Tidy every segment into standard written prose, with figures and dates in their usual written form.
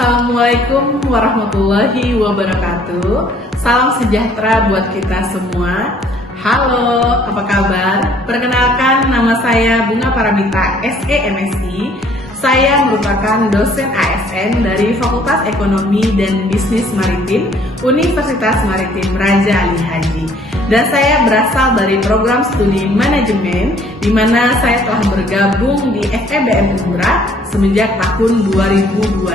Assalamualaikum warahmatullahi wabarakatuh. Salam sejahtera buat kita semua. Halo, apa kabar? Perkenalkan, nama saya Bunga Paramita, SE MSI. Saya merupakan dosen ASN dari Fakultas Ekonomi dan Bisnis Maritim Universitas Maritim Raja Ali Haji. Dan saya berasal dari program studi manajemen, di mana saya telah bergabung di FEBM Unra semenjak tahun 2021.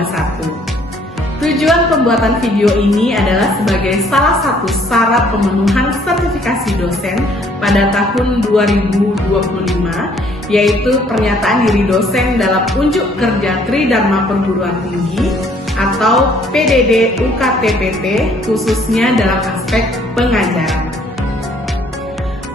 Tujuan pembuatan video ini adalah sebagai salah satu syarat pemenuhan sertifikasi dosen pada tahun 2025, yaitu pernyataan diri dosen dalam unjuk kerja Tridharma Perguruan Tinggi atau PDD UKTPT, khususnya dalam aspek pengajaran.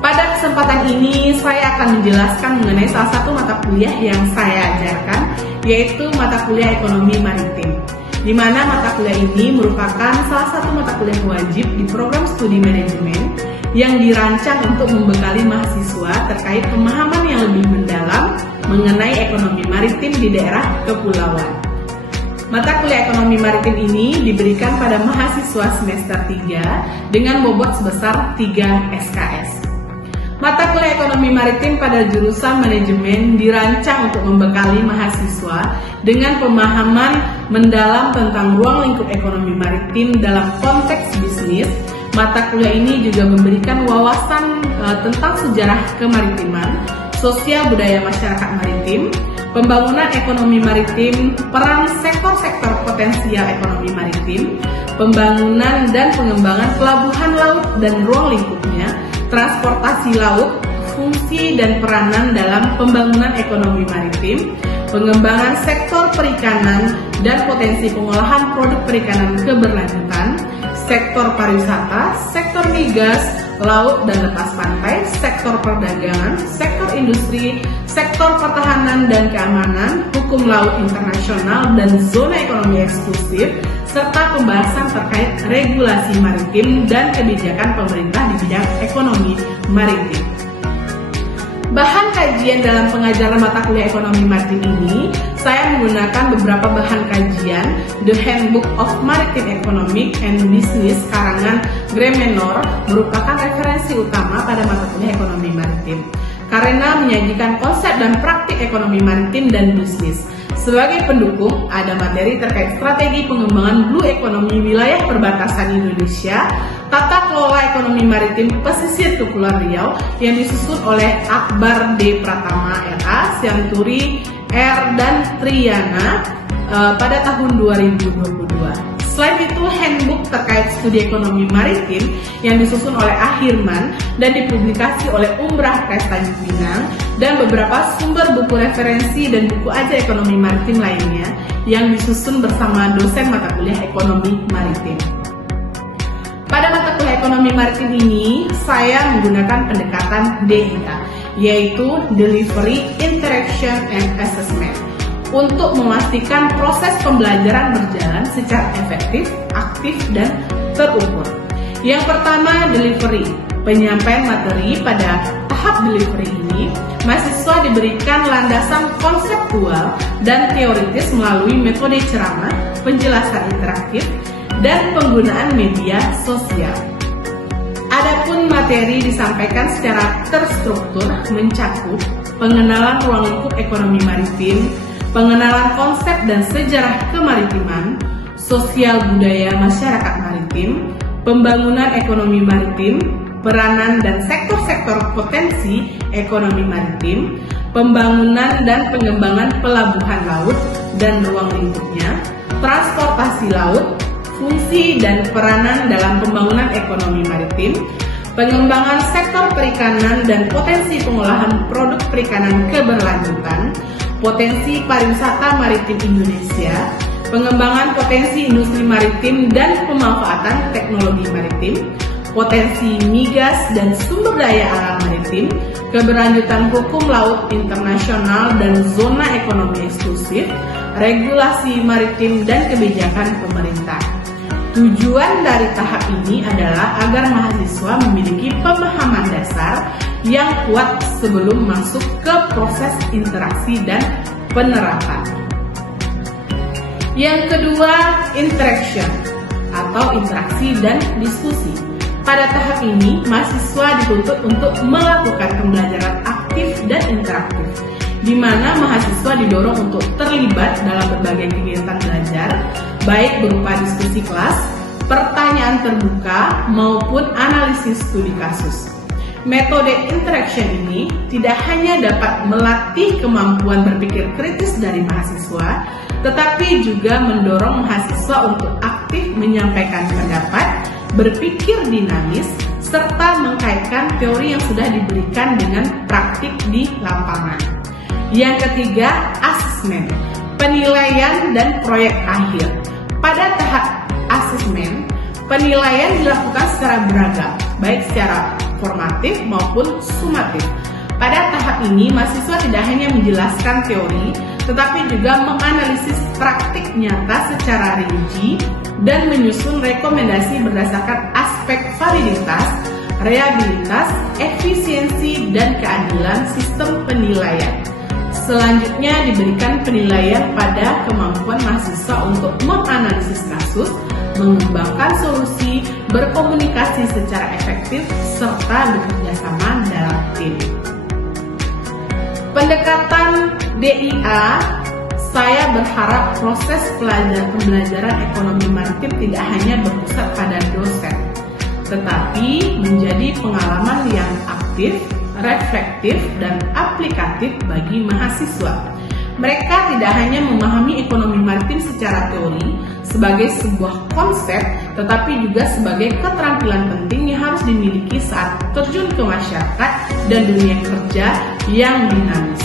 Pada kesempatan ini, saya akan menjelaskan mengenai salah satu mata kuliah yang saya ajarkan, yaitu mata kuliah Ekonomi Maritim, di mana mata kuliah ini merupakan salah satu mata kuliah wajib di program studi manajemen yang dirancang untuk membekali mahasiswa terkait pemahaman yang lebih mendalam mengenai ekonomi maritim di daerah kepulauan. Mata kuliah Ekonomi Maritim ini diberikan pada mahasiswa semester 3 dengan bobot sebesar 3 SKS. Mata kuliah Ekonomi Maritim pada jurusan manajemen dirancang untuk membekali mahasiswa dengan pemahaman mendalam tentang ruang lingkup ekonomi maritim dalam konteks bisnis. Mata kuliah ini juga memberikan wawasan tentang sejarah kemaritiman, sosial budaya masyarakat maritim, pembangunan ekonomi maritim, peran sektor-sektor potensial ekonomi maritim, pembangunan dan pengembangan pelabuhan laut dan ruang lingkupnya, transportasi laut, fungsi dan peranan dalam pembangunan ekonomi maritim, pengembangan sektor perikanan dan potensi pengolahan produk perikanan keberlanjutan, sektor pariwisata, sektor migas, laut dan lepas pantai, sektor perdagangan, sektor industri, sektor pertahanan dan keamanan, hukum laut internasional dan zona ekonomi eksklusif, serta pembahasan terkait regulasi maritim dan kebijakan pemerintah di bidang ekonomi maritim. Bahan kajian dalam pengajaran mata kuliah Ekonomi Maritim ini, saya menggunakan beberapa bahan kajian The Handbook of Maritime Economic and Business karangan Gremenor merupakan referensi utama pada mata kuliah Ekonomi Maritim karena menyajikan konsep dan praktik ekonomi maritim dan bisnis. Sebagai pendukung, ada materi terkait strategi pengembangan blue ekonomi wilayah perbatasan Indonesia, tata kelola ekonomi maritim pesisir Kepulauan Riau yang disusun oleh Akbar D. Pratama LA, Sianturi R. dan Triana pada tahun 2022. Selain itu, handbook terkait studi ekonomi maritim yang disusun oleh Ahirman dan dipublikasi oleh Umrah Press Tanjung Pinang, dan beberapa sumber buku referensi dan buku ajar ekonomi maritim lainnya yang disusun bersama dosen mata kuliah ekonomi maritim. Pada mata kuliah ekonomi maritim ini, saya menggunakan pendekatan DIA, yaitu Delivery, Interaction, and Assessment, untuk memastikan proses pembelajaran berjalan secara efektif, aktif, dan terukur. Yang pertama, delivery. Penyampaian materi pada tahap delivery ini, mahasiswa diberikan landasan konseptual dan teoritis melalui metode ceramah, penjelasan interaktif, dan penggunaan media sosial. Adapun materi disampaikan secara terstruktur mencakup pengenalan ruang lingkup ekonomi maritim, pengenalan konsep dan sejarah kemaritiman, sosial budaya masyarakat maritim, pembangunan ekonomi maritim, peranan dan sektor-sektor potensi ekonomi maritim, pembangunan dan pengembangan pelabuhan laut dan ruang lingkupnya, transportasi laut, fungsi dan peranan dalam pembangunan ekonomi maritim, pengembangan sektor perikanan dan potensi pengolahan produk perikanan keberlanjutan, potensi pariwisata maritim Indonesia, pengembangan potensi industri maritim dan pemanfaatan teknologi maritim, potensi migas dan sumber daya alam maritim, keberlanjutan hukum laut internasional dan zona ekonomi eksklusif, regulasi maritim dan kebijakan pemerintah. Tujuan dari tahap ini adalah agar mahasiswa memiliki pemahaman dasar yang kuat sebelum masuk ke proses interaksi dan penerapan. Yang kedua, interaction atau interaksi dan diskusi. Pada tahap ini, mahasiswa dituntut untuk melakukan pembelajaran aktif dan interaktif, di mana mahasiswa didorong untuk terlibat dalam berbagai kegiatan belajar, baik berupa diskusi kelas, pertanyaan terbuka, maupun analisis studi kasus. Metode interaction ini tidak hanya dapat melatih kemampuan berpikir kritis dari mahasiswa, tetapi juga mendorong mahasiswa untuk aktif menyampaikan pendapat, berpikir dinamis, serta mengkaitkan teori yang sudah diberikan dengan praktik di lapangan. Yang ketiga, asesmen, penilaian dan proyek akhir. Pada tahap asesmen, penilaian dilakukan secara beragam, baik secara formatif maupun sumatif. Pada tahap ini, mahasiswa tidak hanya menjelaskan teori, tetapi juga menganalisis praktik nyata secara rinci dan menyusun rekomendasi berdasarkan aspek validitas, reliabilitas, efisiensi, dan keadilan sistem penilaian. Selanjutnya diberikan penilaian pada kemampuan mahasiswa untuk menganalisis kasus, mengembangkan solusi, berkomunikasi secara efektif, serta bekerja sama dalam tim. Pendekatan DIA, saya berharap proses pembelajaran ekonomi maritim tidak hanya berpusat pada dosen, tetapi menjadi pengalaman yang aktif, reflektif, dan aplikatif bagi mahasiswa. Mereka tidak hanya memahami ekonomi maritim secara teori sebagai sebuah konsep, tetapi juga sebagai keterampilan penting yang harus dimiliki saat terjun ke masyarakat dan dunia kerja yang dinamis.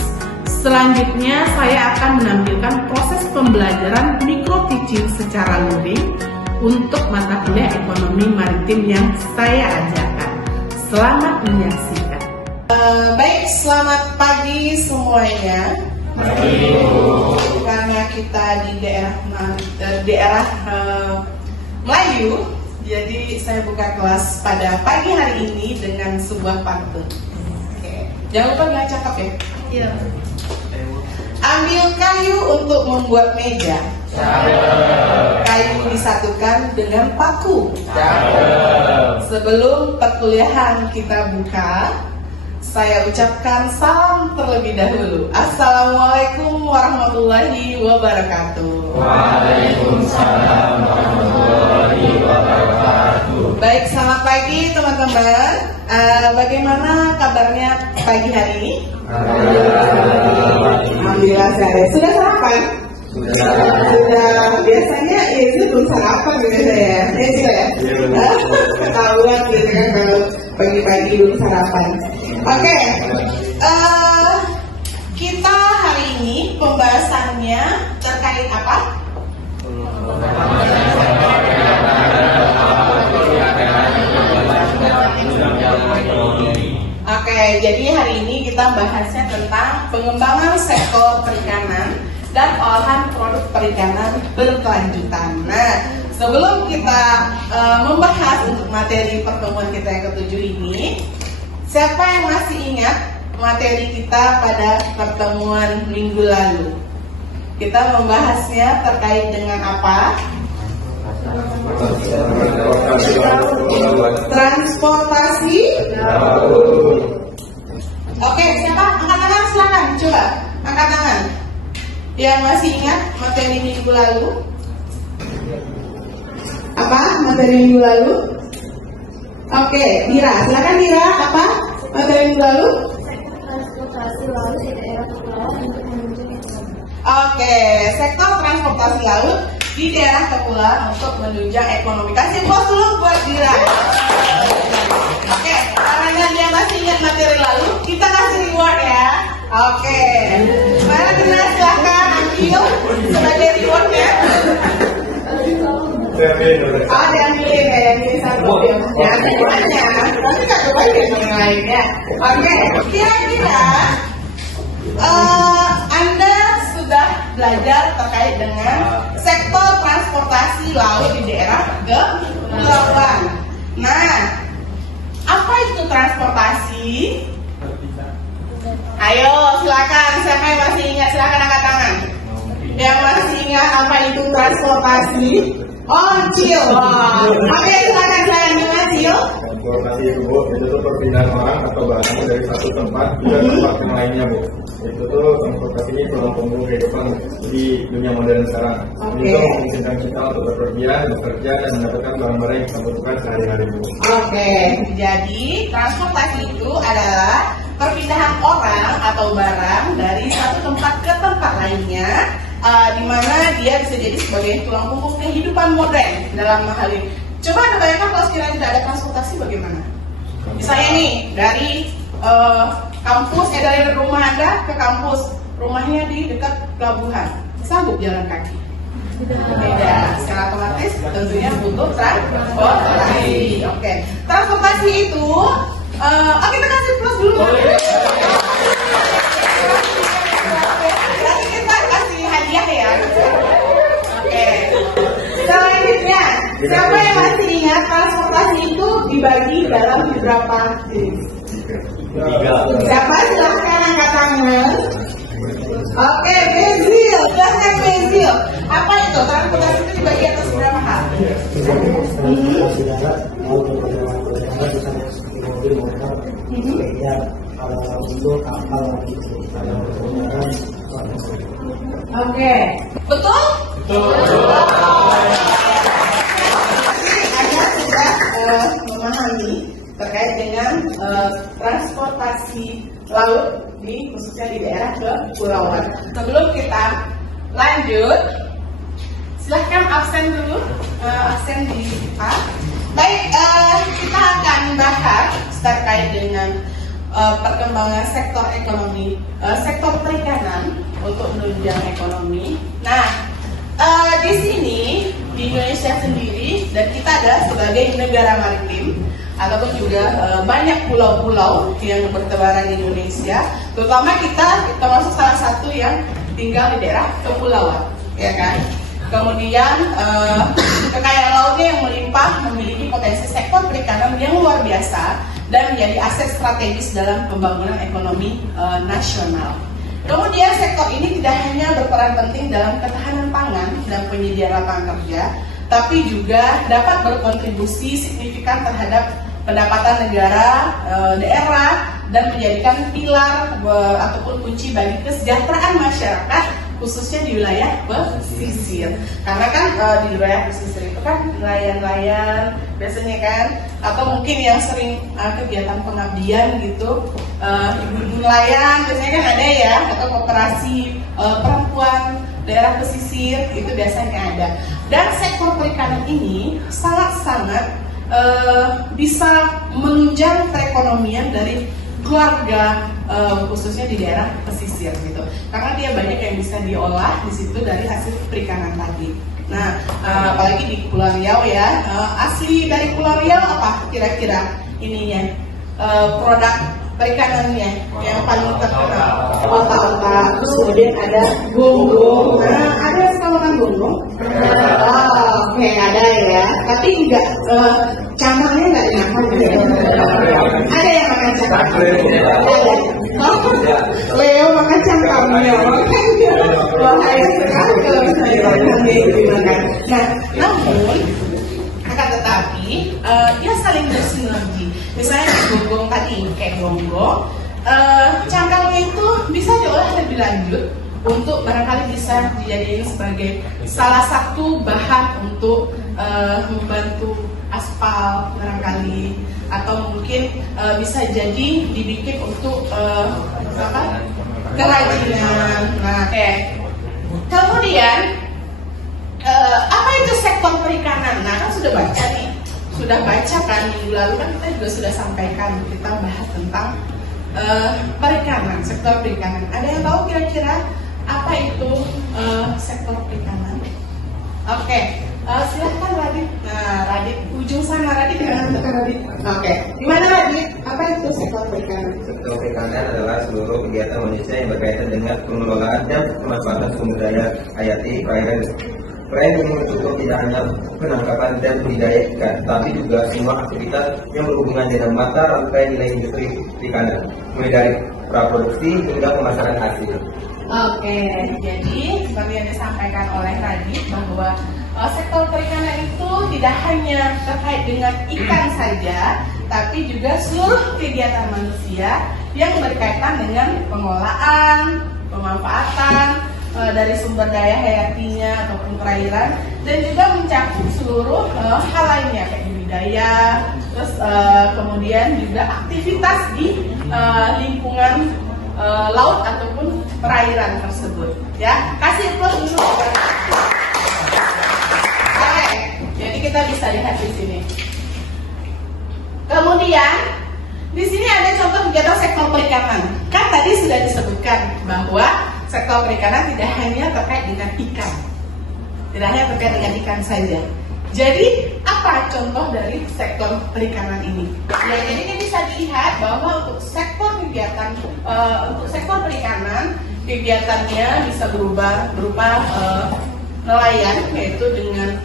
Selanjutnya, saya akan menampilkan proses pembelajaran micro teaching secara luring untuk mata kuliah ekonomi maritim yang saya ajarkan. Selamat menyaksikan. Baik, selamat pagi semuanya. Karena kita di daerah Melayu, jadi saya buka kelas pada pagi hari ini dengan sebuah pantun. Oke. Jangan lupa bilang cakep ya. Iya. Ambil kayu untuk membuat meja. Kayu disatukan dengan paku. Sebelum perkuliahan kita buka, saya ucapkan salam terlebih dahulu. Assalamualaikum warahmatullahi wabarakatuh. Waalaikumsalam warahmatullahi wabarakatuh. Baik, selamat pagi teman-teman. Bagaimana kabarnya pagi hari ini? Alhamdulillah sehat. Sudah sarapan? Sudah. Biasanya itu belum sarapan gitu ya. Ya sudah ya. Ketahuan gitu kan kalau pagi-pagi belum sarapan. Oke, kita hari ini pembahasannya terkait apa? Oke, jadi hari ini kita bahasnya tentang pengembangan sektor perikanan dan olahan produk perikanan berkelanjutan. Nah, sebelum kita membahas untuk materi pertemuan kita yang ketujuh ini, siapa yang masih ingat materi kita pada pertemuan minggu lalu? Kita membahasnya terkait dengan apa? Transportasi laut. Oke, siapa? Angkat tangan silakan. Coba angkat tangan. Yang masih ingat materi minggu lalu? Apa materi minggu lalu? Oke, Dira, silakan Dira. Apa materi minggu lalu? Transportasi laut di daerah kepulauan untuk menuju ekonomi. Oke, sektor transportasi laut di daerah kepulauan untuk menunjang ekonomi. Kasih pos dulu buat Dira. Oke, karena dia masih ingat materi lalu, kita kasih reward ya. Oke, mana Dira, silakan ambil sebagai rewardnya. Oh, diambilin ya, diambilin satu ya. Jangan semuanya, tapi satu bagian yang lainnya. Oke, kira-kira Anda sudah belajar terkait dengan sektor transportasi laut di daerah kepulauan. Nah, apa itu transportasi? Ayo, silakan. Siapa yang masih ingat? Silakan angkat tangan. Yang masih ingat apa itu transportasi. Oh, Cil. Oke, silakan saya dengan Cil. Transportasi Bu, itu tuh perpindahan orang atau barang dari satu tempat ke tempat yang lainnya Bu. Itu tuh transportasi ini tulang punggung kehidupan di dunia modern sekarang. Ini tuh memungkinkan kita untuk berpergian, bekerja dan mendapatkan barang-barang yang kita butuhkan sehari-hari Bu. Oke, jadi transportasi itu adalah perpindahan orang atau barang dari satu tempat ke tempat lainnya, di mana dia bisa jadi sebagai tulang punggung kehidupan modern dalam hal ini. Coba Anda bayangkan kalau sekiranya tidak ada transportasi bagaimana? Misalnya nih dari kampus, dari rumah Anda ke kampus, rumahnya di dekat pelabuhan, sanggup jalan kaki? Tidak, secara otomatis tentunya butuh transportasi. Oke, transportasi itu, kita kasih plus dulu. Berarti kita kasih hadiah ya. Oke, selanjutnya, siapa yang masih ingat transportasi itu dibagi dalam beberapa jenis? Siapa? Silahkan angkat tangan. Oke, Bezil, silahkan Bezil. Apa itu? Transportasi itu dibagi atas berapa hal? Oke, betul? Betul. Anda sudah memahami terkait dengan transportasi laut khususnya di daerah kepulauan. Sebelum kita lanjut, silahkan absen dulu, absen di A. Baik, kita akan bahas terkait dengan perkembangan sektor ekonomi, sektor perikanan untuk menunjang ekonomi. Nah, di sini di Indonesia sendiri, dan kita adalah sebagai negara maritim ataupun juga banyak pulau-pulau yang bertebaran di Indonesia, terutama kita termasuk salah satu yang tinggal di daerah kepulauan, ya kan? Kemudian kekayaan lautnya yang melimpah memiliki potensi sektor perikanan yang luar biasa dan menjadi aset strategis dalam pembangunan ekonomi nasional. Kemudian sektor ini tidak hanya berperan penting dalam ketahanan pangan dan penyediaan lapangan kerja, tapi juga dapat berkontribusi signifikan terhadap pendapatan negara, daerah, dan menjadikan pilar ataupun kunci bagi kesejahteraan masyarakat, khususnya di wilayah pesisir. Karena kan di wilayah pesisir itu kan nelayan-nelayan biasanya kan, atau mungkin yang sering kegiatan pengabdian gitu, ibu-ibu nelayan biasanya kan ada ya, atau koperasi perempuan daerah pesisir itu biasanya ada. Dan sektor perikanan ini sangat-sangat bisa menunjang perekonomian dari keluarga khususnya di daerah pesisir gitu, karena dia banyak yang bisa diolah di situ dari hasil perikanan tadi. Nah, apalagi di Pulau Riau ya, asli dari Pulau Riau apa kira-kira ininya produk perikanannya yang paling terkenal? Otak-otak, terus kemudian ada gonggong. Nah, ada yang tahu kan gonggong? Oke, ada ya, tapi enggak cangkangnya enggak dimakan. Ada yang makan cangkang? Ada. Leo makan cangkangnya. Bahaya sekali kalau misalnya cangkangnya itu dimakan. Nah, namun akan tetapi dia saling bersinergi. Misalnya gonggong tadi, kayak gonggong, cangkangnya itu bisa diolah lebih lanjut untuk barangkali bisa dijadikan sebagai salah satu bahan untuk membantu aspal barangkali, atau mungkin bisa jadi dibikin untuk kerajinan. Nah, kemudian apa itu sektor perikanan? Nah, kan sudah baca nih, sudah baca kan minggu lalu kan kita juga sudah sampaikan, kita bahas tentang perikanan, sektor perikanan. Ada yang tahu kira-kira apa itu sektor perikanan? Oke, silahkan Radit. Nah, Radit ujung sana, Radit jangan tekan Radit. Oke, gimana Radit? Apa itu sektor perikanan? Sektor perikanan adalah seluruh kegiatan manusia yang berkaitan dengan pengelolaan dan pemanfaatan sumber daya hayati perairan. Perairan ini mencakup tidak hanya penangkapan dan budidaya ikan, tapi juga semua aktivitas yang berhubungan dengan mata rantai nilai industri perikanan, mulai dari praproduksi hingga pemasaran hasil. Oke, jadi seperti yang disampaikan oleh Radit bahwa sektor perikanan itu tidak hanya terkait dengan ikan saja, tapi juga seluruh kegiatan manusia yang berkaitan dengan pengolahan, pemanfaatan dari sumber daya hayatinya ataupun perairan, dan juga mencakup seluruh hal lainnya kayak budidaya, terus kemudian juga aktivitas di lingkungan laut ataupun perairan tersebut. Ya, kasih applause dulu. Oke, jadi kita bisa lihat di sini. Kemudian di sini ada contoh kegiatan sektor perikanan. Kan tadi sudah disebutkan bahwa sektor perikanan tidak hanya terkait dengan ikan, tidak hanya terkait dengan ikan saja. Jadi apa contoh dari sektor perikanan ini? Ya, jadi ini bisa dilihat bahwa untuk sektor kegiatan untuk sektor perikanan kegiatannya bisa berupa nelayan, yaitu dengan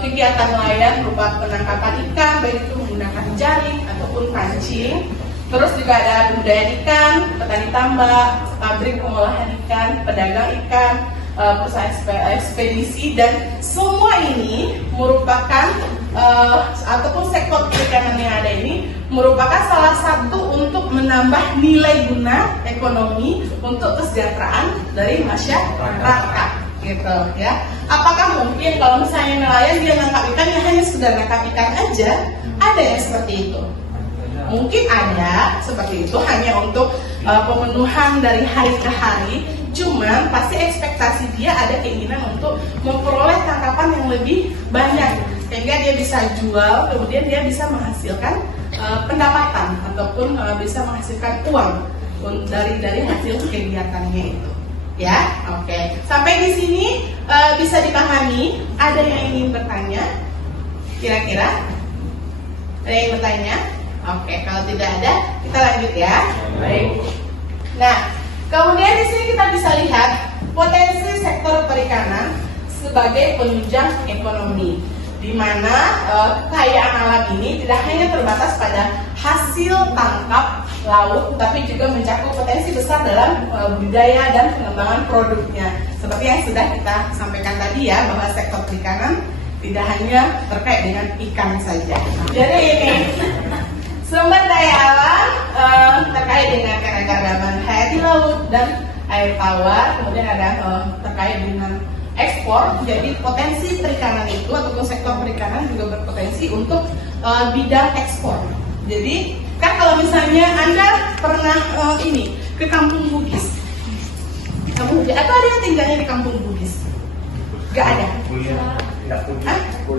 kegiatan nelayan berupa penangkapan ikan, baik itu menggunakan jaring ataupun pancing. Terus juga ada budidaya ikan, petani tambak, pabrik pengolahan ikan, pedagang ikan, perusahaan ekspedisi, dan semua ini merupakan ataupun sektor perikanan yang ada ini merupakan salah satu untuk menambah nilai guna ekonomi untuk kesejahteraan dari masyarakat, gitu ya. Apakah mungkin kalau misalnya nelayan dia nangkap ikan yang hanya sekedar nangkap ikan aja? Ada yang seperti itu. Mungkin ada seperti itu hanya untuk pemenuhan dari hari ke hari. Cuman pasti ekspektasi dia ada keinginan untuk memperoleh tangkapan yang lebih banyak, sehingga dia bisa jual, kemudian dia bisa menghasilkan pendapatan ataupun bisa menghasilkan uang dari hasil kegiatannya itu. Ya, oke. Sampai di sini bisa dipahami. Ada yang ingin bertanya? Kira-kira ada yang bertanya? Oke, kalau tidak ada, kita lanjut ya. Baik. Nah, kemudian di sini kita bisa lihat potensi sektor perikanan sebagai penunjang ekonomi, di mana kekayaan alam ini tidak hanya terbatas pada hasil tangkap laut, tapi juga mencakup potensi besar dalam budidaya dan pengembangan produknya. Seperti yang sudah kita sampaikan tadi ya, bahwa sektor perikanan tidak hanya terkait dengan ikan saja. Jadi ini sumber daya alam terkait dengan keanekaragaman hayati laut dan air tawar, kemudian ada terkait dengan ekspor. Jadi potensi perikanan itu ataupun sektor perikanan juga berpotensi untuk bidang ekspor. Jadi kan kalau misalnya Anda pernah ke kampung Bugis, atau ada yang tinggalnya di kampung Bugis? Gak ada.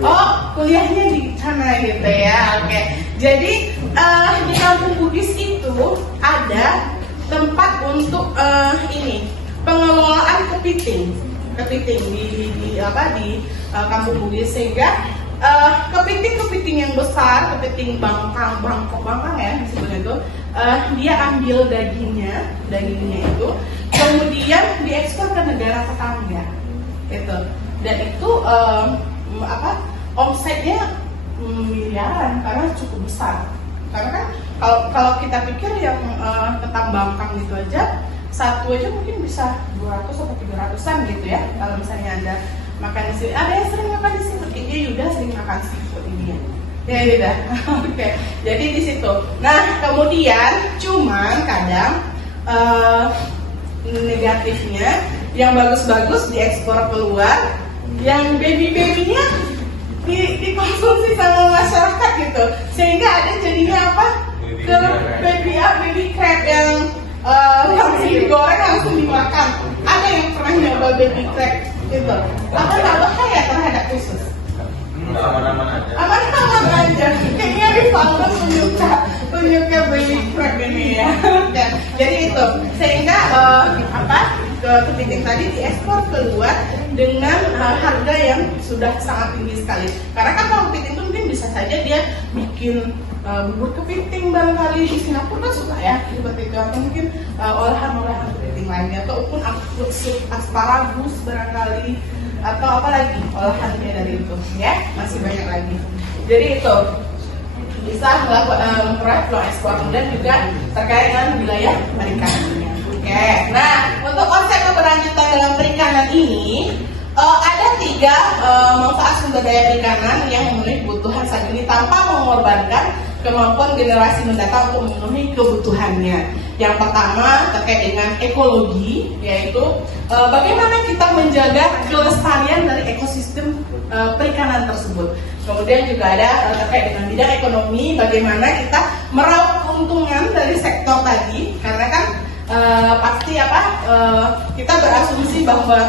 Oh, kuliahnya di sana gitu ya. Oke. Jadi di kampung Bugis itu ada tempat untuk pengelolaan kepiting di kampung Bugis, sehingga kepiting yang besar, kepiting bangkang ya disebut itu, dia ambil dagingnya itu, kemudian diekspor ke negara tetangga, itu. Dan itu omsetnya miliaran karena cukup besar. Karena kan kalau kita pikir yang ketam bangkang gitu aja, satu aja mungkin bisa 200 atau 300-an gitu ya. Kalau misalnya Anda makan di sini, ada yang sering makan di sini, ini Yuda sering makan seafood ini ya Yuda. Oke. Jadi di situ. Nah, kemudian cuman kadang negatifnya yang bagus-bagus diekspor keluar, yang baby-babynya dikonsumsi sama masyarakat gitu, sehingga ada jadinya apa? Ke baby crab yang langsung digoreng langsung dimakan. Ada yang pernah nyoba baby crab gitu? Apa nggak bahaya terhadap usus? Aman-aman aja. Kayaknya Rivaldo penyuka baby crab ini ya. Jadi itu sehingga kepiting tadi diekspor keluar dengan harga yang sudah sangat tinggi sekali. Karena kan kalau kepiting itu mungkin bisa saja dia bikin bubur kepiting barangkali di Singapura kan suka ya seperti itu, atau mungkin olahan kepiting lainnya, ataupun asparagus barangkali, atau apa lagi olahannya dari itu ya, masih banyak lagi. Jadi itu bisa memperoleh peluang ekspor dan juga terkait dengan wilayah perikanannya. Oke, nah untuk konsep keberlanjutan dalam perikanan ini, ada 3 manfaat sumber daya perikanan yang memenuhi kebutuhan saat ini tanpa mengorbankan kemampuan generasi mendatang untuk memenuhi kebutuhannya. Yang pertama terkait dengan ekologi, yaitu bagaimana kita menjaga kelestarian dari ekosistem perikanan tersebut. Kemudian juga ada terkait dengan bidang ekonomi, bagaimana kita meraup keuntungan dari sektor tadi, karena kan pasti kita berasumsi bahwa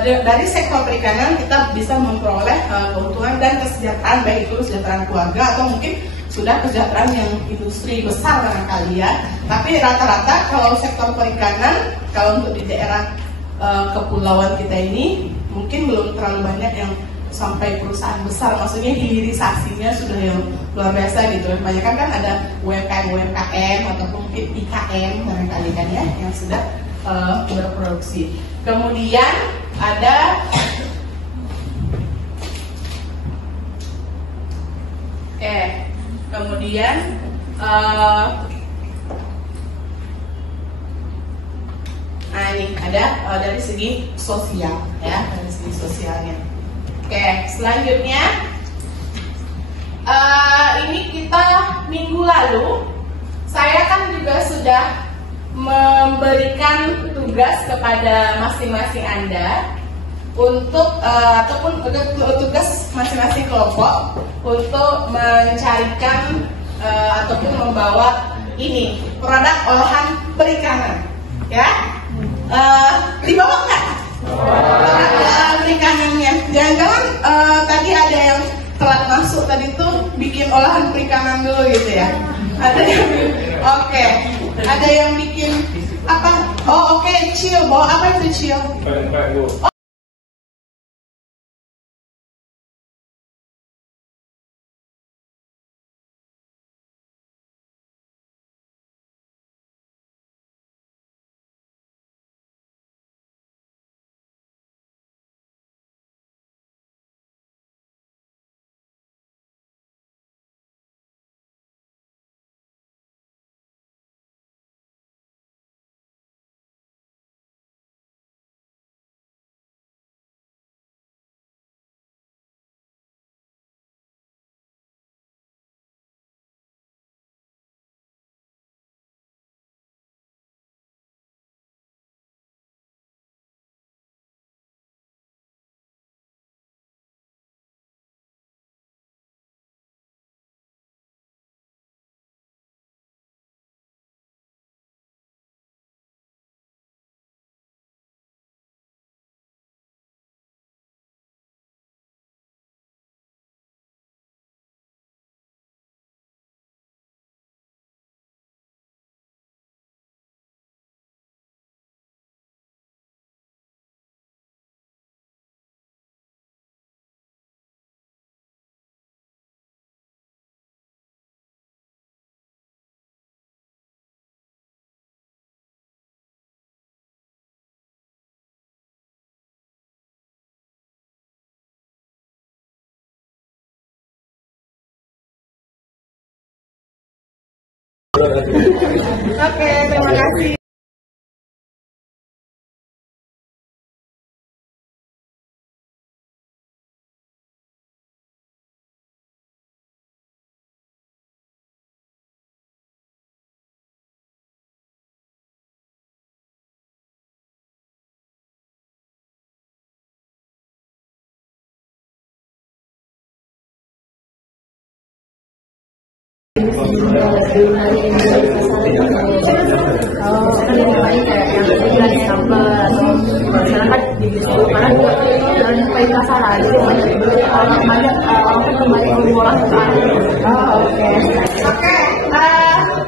dari sektor perikanan kita bisa memperoleh keuntungan dan kesejahteraan, baik itu kesejahteraan keluarga atau mungkin sudah kesejahteraan yang industri besar barangkali ya. Tapi rata-rata kalau sektor perikanan, kalau untuk di daerah kepulauan kita ini mungkin belum terlalu banyak yang sampai perusahaan besar, maksudnya hilirisasinya sudah yang luar biasa gitu. Kebanyakan kan ada UMKM ataupun mungkin IKM barangkali kan ya yang sudah berproduksi. Kemudian ada kemudian ini ada dari segi sosial ya, dari segi sosialnya. Selanjutnya ini kita minggu lalu saya kan juga sudah memberikan tugas kepada masing-masing Anda untuk ataupun tugas masing-masing kelompok untuk mencarikan ataupun membawa ini produk olahan perikanan ya. Dibawa nggak produk perikanannya? Jangan-jangan tadi ada yang telat masuk tadi tuh bikin olahan perikanan dulu gitu ya. Ada yang ada yang bikin apa? Chill. Bawa apa itu chill? Oke, terima kasih.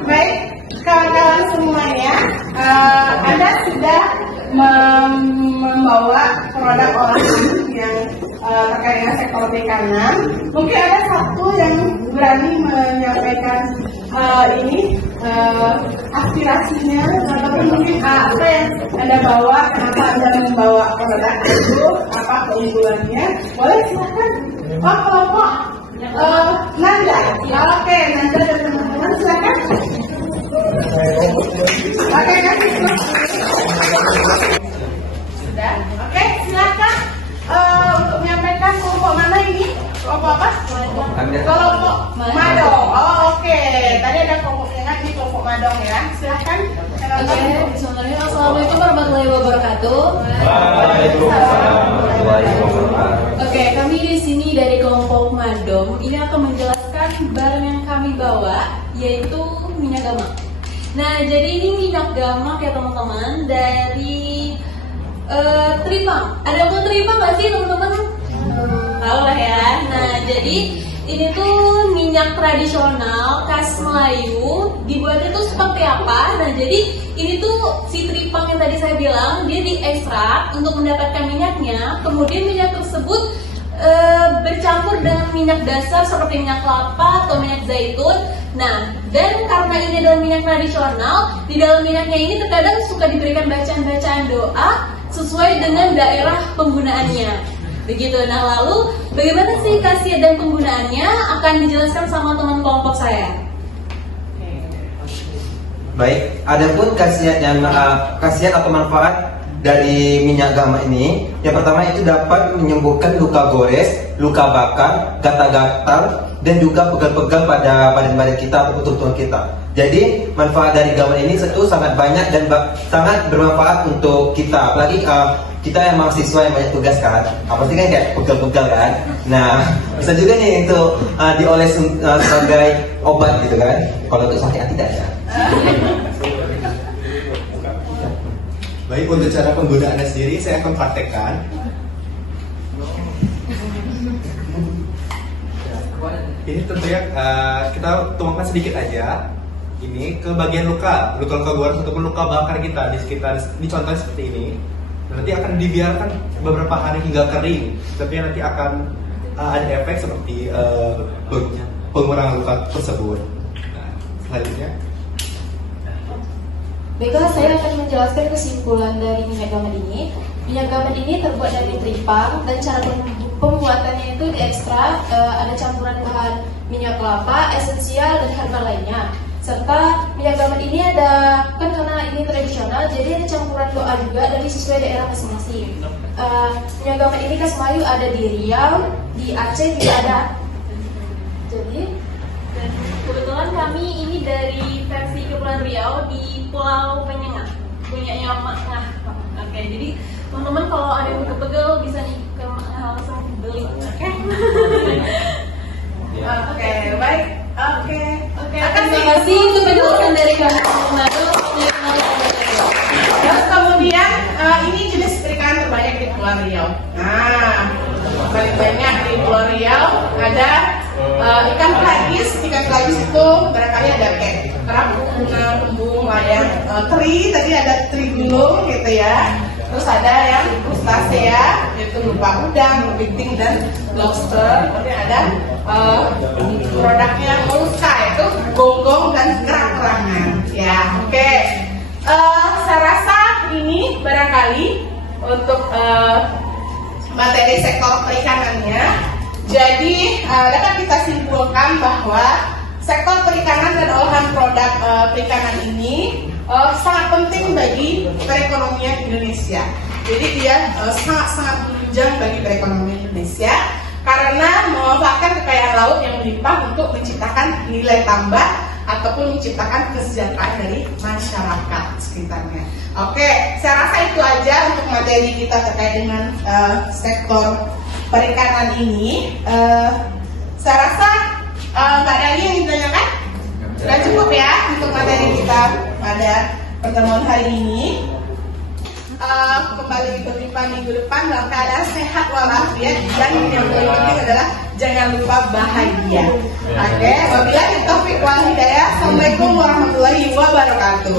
Baik kawan-kawan semuanya, Anda sudah membawa produk olahan yang terkait dengan sektor perikanan. Mungkin ada satu yang berani menyampaikan aspirasinya, atau mungkin apa yang Anda bawa, kenapa Anda membawa produk itu, apa keunggulannya. Boleh silakan Pak kelompok Nanda. Oke, Nanda dan teman-teman silakan. Oke, kasih. Sudah. Oke, silakan untuk menyampaikan kelompok mana ini? Kelompok apa? Kelompok Madong. Oh, oke. Tadi ada kelompok yang di kelompok Madong ya. Silakan. Bismillahirrahmanirrahim. Assalamualaikum warahmatullahi wabarakatuh. Oke, kami di sini dari kelompok Madong ini akan menjelaskan barang yang kami bawa, yaitu minyak gamak. Nah, jadi ini minyak gamak ya teman-teman dari Tripang. Ada yang mau Tripang nggak sih teman-teman? Tahu lah ya. Nah, jadi ini tuh minyak tradisional khas Melayu. Dibuatnya tuh seperti apa? Nah, jadi ini tuh si Tripang yang tadi saya bilang, dia diekstrak untuk mendapatkan minyaknya. Kemudian minyak tersebut bercampur dengan minyak dasar seperti minyak kelapa atau minyak zaitun. Nah, dan karena ini adalah minyak tradisional, di dalam minyaknya ini terkadang suka diberikan bacaan-bacaan doa sesuai dengan daerah penggunaannya. Begitu. Nah, lalu bagaimana sih khasiat dan penggunaannya akan dijelaskan sama teman kelompok saya. Baik, adapun khasiat atau manfaat dari minyak gamak ini, yang pertama itu dapat menyembuhkan luka gores, luka bakar, gatal-gatal, dan juga pegal-pegal pada badan-badan kita atau tulang kita. Jadi manfaat dari gamak ini itu sangat banyak dan sangat bermanfaat untuk kita, apalagi kita yang mahasiswa yang banyak tugas kan, pasti kan kayak pegal-pegal kan. Nah, bisa juga nih untuk dioles sebagai obat gitu kan. Kalau untuk sakit hati tidak ya. Baik, untuk cara penggunaannya sendiri saya akan praktekkan. Ini tentunya kita tuangkan sedikit aja. Ini ke bagian luka gores ataupun luka bakar kita di sekitar, di contohnya seperti ini. Nanti akan dibiarkan beberapa hari hingga kering, tapi nanti akan ada efek seperti pengurangan luka tersebut. Nah, selanjutnya. Baiklah, saya akan menjelaskan kesimpulan dari minyak gamat ini. Minyak gamat ini terbuat dari tripang dan cara pembuatannya itu diekstrak, ada campuran bahan minyak kelapa, esensial dan herbal lainnya. Serta minyak gamat ini ada, kan karena ini tradisional, jadi ada campuran doa juga dari sesuai daerah masing-masing. Minyak gamat ini khas Melayu ada di Riau, di Aceh juga ada. Jadi dan kebetulan kami ini dari versi Kepulauan Riau di Pulau Penyengat, punyanya Mak Ngah. Oke, jadi teman-teman kalau ada yang pegel bisa nih ke Mak Ngah langsung beli. Oke, baik. Oke. terima kasih untuk penjelasan dari kami. Terus kemudian ini jenis perikanan terbanyak di Pulau Riau. Nah, paling banyak di Pulau Riau ada ikan pelagis. Ikan pelagis itu barangkali ada kayak terapung, kembung, layang, teri. Tadi ada teri gulung gitu ya. Terus ada yang crustacea, yaitu berupa udang, kepiting, dan lobster. Kemudian ada produknya moluska, yaitu gonggong dan kerang-kerangan. Ya, oke. Saya rasa ini barangkali untuk materi sektor perikanannya. Jadi dapat kita simpulkan bahwa sektor perikanan dan olahan produk perikanan ini sangat penting bagi perekonomian Indonesia. Jadi dia sangat-sangat menunjang bagi perekonomian Indonesia karena memanfaatkan kekayaan laut yang melimpah untuk menciptakan nilai tambah ataupun menciptakan kesejahteraan dari masyarakat sekitarnya. Oke, saya rasa itu aja untuk materi kita terkait dengan sektor perikanan ini. Saya rasa Mbak Dali yang ditanyakan sudah cukup ya untuk materi kita pada pertemuan hari ini. Kembali berjumpa minggu depan dalam keadaan sehat walafiat dan yang paling penting adalah jangan lupa bahagia. Oke, wabillahi taufiq wal hidayah. Assalamualaikum warahmatullahi wabarakatuh.